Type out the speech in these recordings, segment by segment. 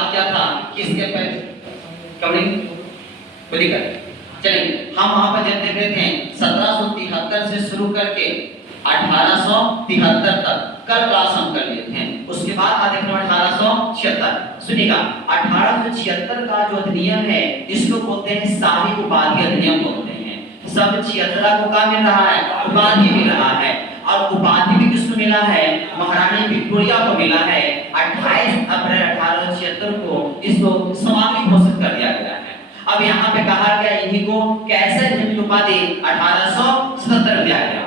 क्या था कि इसके पर कवरिंग बोली कर चलेंगे। हम वहां पर जब देख रहे थे 1773 से शुरू करके 1873 तक कल क्लास हम कर लिए थे। उसके बाद आ देख रहे हैं 1876। सुनिएगा 1876 का जो अधिनियम है इसको बोलते हैं शाही उपाधि अधिनियम बोलते हैं। सब 76 को क्या मिल रहा है? उपाधि मिल रहा है। और उपाधि भी किसको मिला है? महारानी विक्टोरिया को मिला है। 28 अप्रैल 1876 को इसको समाप्त घोषित कर दिया गया है। अब यहाँ पे कहा गया इन्हीं को कैसे जन उपाधि 1877 दिया गया।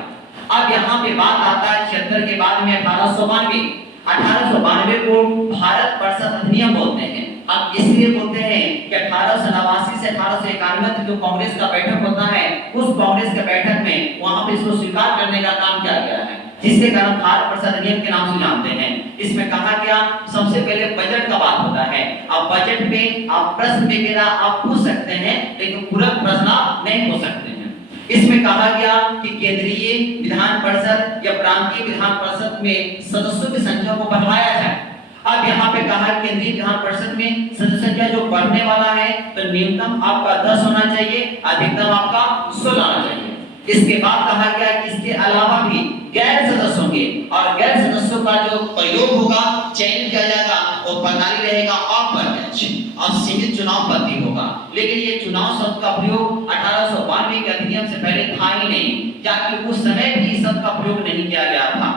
अब यहाँ पे बात आता है 76 के बाद में 1892 को भारत परिषद अधिनियम बोलते हैं। अब इसलिए बोलते हैं कि 1889 से 1891 तक जो कांग्रेस का बैठक होता है उस कांग्रेस के बैठक में वहां पे इसको स्वीकार करने का काम किया गया है, जिसके कारण भारत परिषद अधिनियम के नाम से जानते हैं। इसमें कहा गया सबसे पहले बजट का बात होता है। अब बजट में आप प्रश्न वगैरह आप पूछ सकते हैं लेकिन पूरा प्रश्न आप नहीं पूछ सकते हैं। इसमें कहा गया कि केंद्रीय विधान परिषद या प्रांतीय विधान परिषद में सदस्यों की संख्या को बढ़ाया जाए। अब यहाँ पे कहा केंद्रीय विधान परिषद में सदस्य संख्या जो बढ़ने वाला है तो न्यूनतम आपका 10 होना चाहिए, अधिकतम आपका 16 होना चाहिए। इसके बाद कहा गया कि इसके अलावा भी गैर सदस्यों के और गैर सदस्यों का जो प्रयोग होगा चयन किया जाएगा वो प्रणाली रहेगा अप्रत्यक्ष और सीमित चुनाव पद्धति होगा। लेकिन ये चुनाव शब्द का प्रयोग 1892 के अधिनियम से पहले था ही नहीं, जबकि उस समय भी इस शब्द का प्रयोग नहीं किया गया था।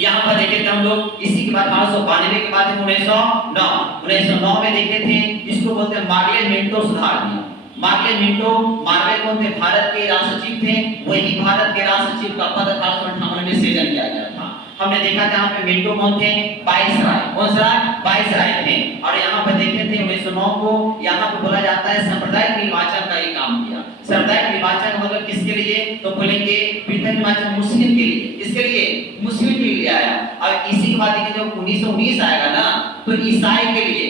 यहाँ पर देखे थे हम लोग इसी के बाद 1892 के बाद 1909 में देखे थे इसको बोलते हैं मार्ले मिंटो सुधार नियम। मार्ले मिंटो मार्ले कौन थे? भारत के राष्ट्र सचिव थे। वही भारत के राष्ट्र सचिव का पद 1858 में सृजन किया गया था। हमने देखा था यहाँ पे मिंटो कौन थे? वाइसराय। कौन सा? वाइसराय थे। और यहाँ पे देखे थे 1909 को यहाँ पे बोला जाता है सांप्रदायिक निर्वाचन का ये काम किया। सांप्रदायिक निर्वाचन मतलब किसके लिए? तो बोलेंगे पृथक निर्वाचन मुस्लिम के लिए। किसके लिए? मुस्लिम के लिए आया। अब इसी के बाद देखिए जब 1919 आएगा ना तो ईसाई के लिए,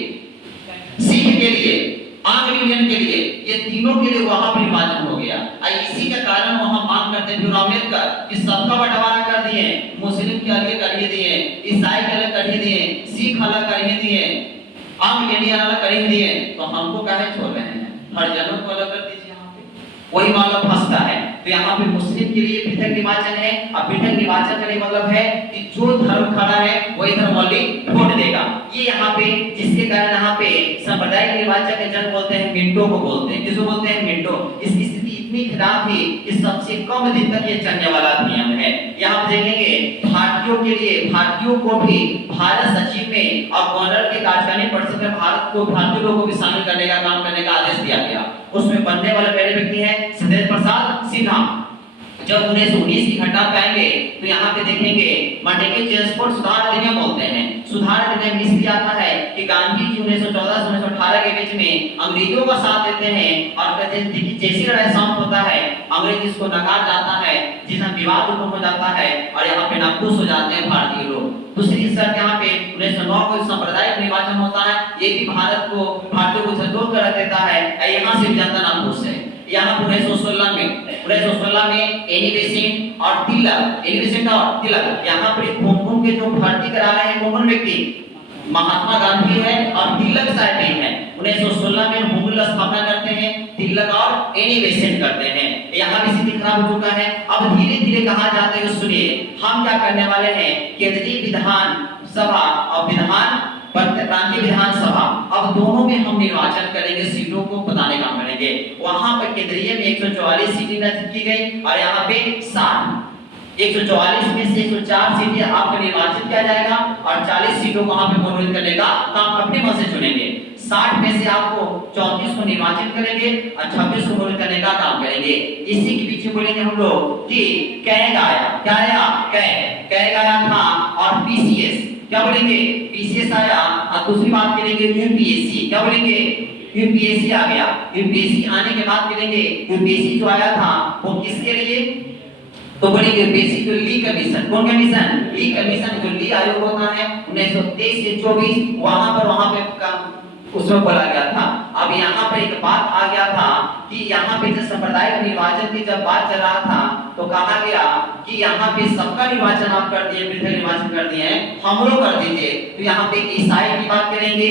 सिख के लिए, आंग्लियन के लिए, ये तीनों के लिए वहां पर निर्वाचन हो गया। इसी के कारण वहां मांग करते हैं अम्बेडकर कि सबका बंटवारा कर दिए, मुस्लिम के अलग कर दिए, ईसाई के अलग कर दिए, सिख अलग कर दिए, आंग्लियन अलग कर दिए, तो हमको काहे छोड़ रहे हैं? हर जनों को अलग कर दीजिए। यहाँ पे वही मामला फंसता है। तो यहाँ पे मुस्लिम के लिए पृथक निर्वाचन है। अब पृथक निर्वाचन का मतलब है कि जो धर्म खड़ा है वही धर्म वाली वोट देगा। ये यहाँ पे जिसके कारण यहाँ पे सांप्रदायिक निर्वाचन के जन बोलते हैं मिंटो को बोलते हैं। किसको बोलते हैं? मिंटो। इसकी स्थिति इतनी खराब थी कि सबसे कम दिन तक ये चलने वाला नियम है। यहाँ पे देखेंगे भारतीयों के लिए, भारतीयों को भी भारत सचिव में और गवर्नर के कार्यकारिणी परिषद में भारत को भारतीय लोगों को भी शामिल करने का काम करने का आदेश दिया गया। उसमें बनने वाले पहले व्यक्ति है सत्येंद्र प्रसाद सिन्हा। जब 1919 की घटना पाएंगे तो यहाँ पे देखेंगे मटेके ट्रांसपोर्ट सुधार अधिनियम बोलते हैं। सुधार अधिनियम इसलिए आता है कि गांधी जी 1914 से 1918 के बीच में अंग्रेजों का साथ देते हैं और कहते हैं जैसी लड़ाई समाप्त होता है अंग्रेज इसको नकार जाता है, जिसमें विवाद उत्पन्न हो जाता है और यहाँ पे नाखुश हो जाते हैं भारतीय लोग। दूसरी शर्त यहाँ पे 1909 को सांप्रदायिक निर्वाचन होता है। ये भी भारत को भारतीयों को झकझोर कर देता है। यहाँ से जनता नाखुश है। यहाँ 1916 में एनी बेसेंट और तिलक यहाँ पर घूम के जो भर्ती करा रहे हैं कौन व्यक्ति? महात्मा गांधी है और तिलक साहब भी है। 1916 में हुमुल स्थापना करते हैं, तिलक और एनी बेसेंट करते हैं। यहाँ भी स्थिति खराब हो चुका है। अब धीरे धीरे कहा जाता है सुनिए हम क्या करने वाले हैं? केंद्रीय विधान सभा और प्रांतीय विधानसभा अब दोनों में हम निर्वाचन करेंगे, सीटों को बताने का करेंगे। वहां पर केंद्रीय में 144 सीटें निर्धारित की गई और यहाँ पे 144 में से 104 सीटें आपको निर्वाचित किया जाएगा और 40 सीटों को वहां पे मनोनीत करने का काम अपने मन से चुनेंगे। 60 में से आपको 34 को निर्वाचित करेंगे और 26 को मनोनीत करने का काम करेंगे। इसी के पीछे बोलेंगे हम लोग कि कैग आया। क्या आया? कैग आया था और पीसीएस क्या बोलेंगे? पीसीएस आया। और दूसरी बात करेंगे यूपीएससी। क्या बोलेंगे? यूपीएससी आ गया। यूपीएससी आने के बाद करेंगे यूपीएससी जो आया था वो किसके लिए? तो बोलेंगे यूपीएससी को ली कमीशन। कौन कमीशन? ली कमीशन। जो ली आयोग होता है 1923 से 24 वहां पे उसमें बोला गया था। अब यहाँ पे एक बात आ गया था कि यहाँ पे जब सांप्रदायिक निर्वाचन की जब बात चल रहा था तो कहा गया कि यहाँ पे सबका निर्वाचन आप कर दिए, पृथक निर्वाचन कर दिए हैं, हम लोग कर दीजिए। तो यहाँ पे ईसाई की बात करेंगे,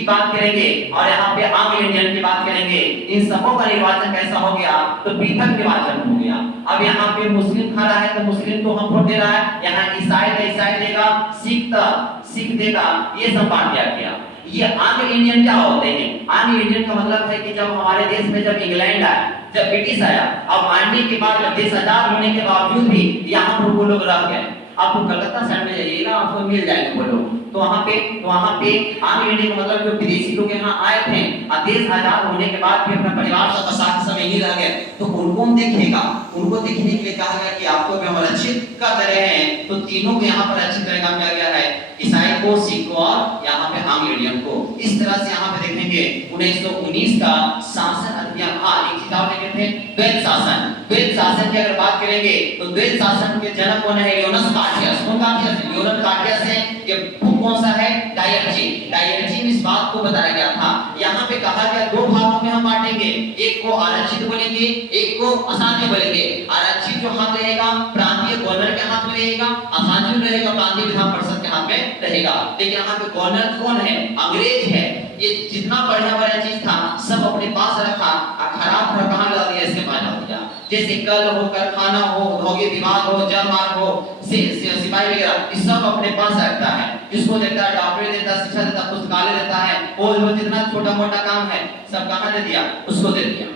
की बात करेंगे और यहाँ पे आंग्ल इंडियन की बात करेंगे। इन सबों का निर्वाचन कैसा हो गया? तो पृथक निर्वाचन हो गया। अब यहाँ पे मुस्लिम खड़ा है तो मुस्लिम को हम वोट दे रहा है, यहाँ ईसाई तो ईसाई देगा, सिख देगा, ये सब बांट दिया गया। ये आंग्ल इंडियन क्या होते हैं? आंग्ल इंडियन का मतलब है कि जब हमारे देश में जब इंग्लैंड आया, जब ब्रिटिश आया, अब आने के बाद जब देश आजाद होने के बावजूद भी यहाँ पर वो लोग रह गए। आप कलकत्ता साइड में जाइएगा, आपको मिल जाएंगे वो लोग। तो वहाँ पे आंग्ल इंडियन का मतलब जो विदेशी लोग यहाँ आए थे और देश आजाद होने के बाद भी अपना परिवार सब साथ समय ही रह गए, तो उनको देखेगा, उनको देखने के लिए कहा गया कि आपको भी हम आरक्षित कर दे रहे हैं। तो तीनों को यहाँ पर आरक्षित करने का किया गया है, ईसाई को, सिख को और यहाँ पे आंग्ल इंडियन को। इस तरह से यहाँ पे देखेंगे 1919 का शासन अधिनियम। एक चीज और देखे थे, द्वैत शासन। द्वैत शासन की अगर बात करेंगे तो द्वैत शासन के जनक कौन है? लियोनस कार्टियस। कौन कार्टियस? लियोनस कार्टियस है। ये कौन सा है? डायरची। डायरची में इस बात को बताया गया था, यहाँ पे कहा गया दो भागों में हम बांटेंगे, एक को आरक्षित बोलेंगे, एक को असांझित बोलेंगे। आरक्षित जो हाथ रहेगा प्रांतीय गवर्नर के हाथ में रहेगा, असांझित रहेगा प्रांतीय विधान परिषद के हाथ में रहेगा। लेकिन यहाँ पे गवर्नर कौन है? अंग्रेज है। ये जितना बढ़िया बढ़िया चीज था सब अपने पास रखा और खराब खराब कहाँ लगा दिया? इसके पास लगा दिया। जैसे कल हो, कारखाना हो, उद्योगिक विभाग हो, जल मार्ग हो, सिपाही वगैरह, ये सब अपने पास रखता है। जिसको देता है डॉक्टरी देता है, शिक्षा देता है, पुस्तकालय देता है, और जितना छोटा मोटा काम है सब कहाँ दे दिया? उसको दे दिया।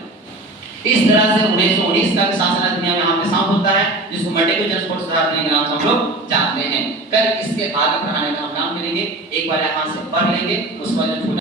इस तरह से 1919 का शासन अधिनियम यहाँ पे साफ होता है, जिसको मल्टीपल ट्रांसपोर्ट सुधार के नाम से हम लोग जानते हैं। कल इसके आगे पढ़ाने का हम काम करेंगे। एक बार यहाँ से पढ़ लेंगे, उसके बाद जो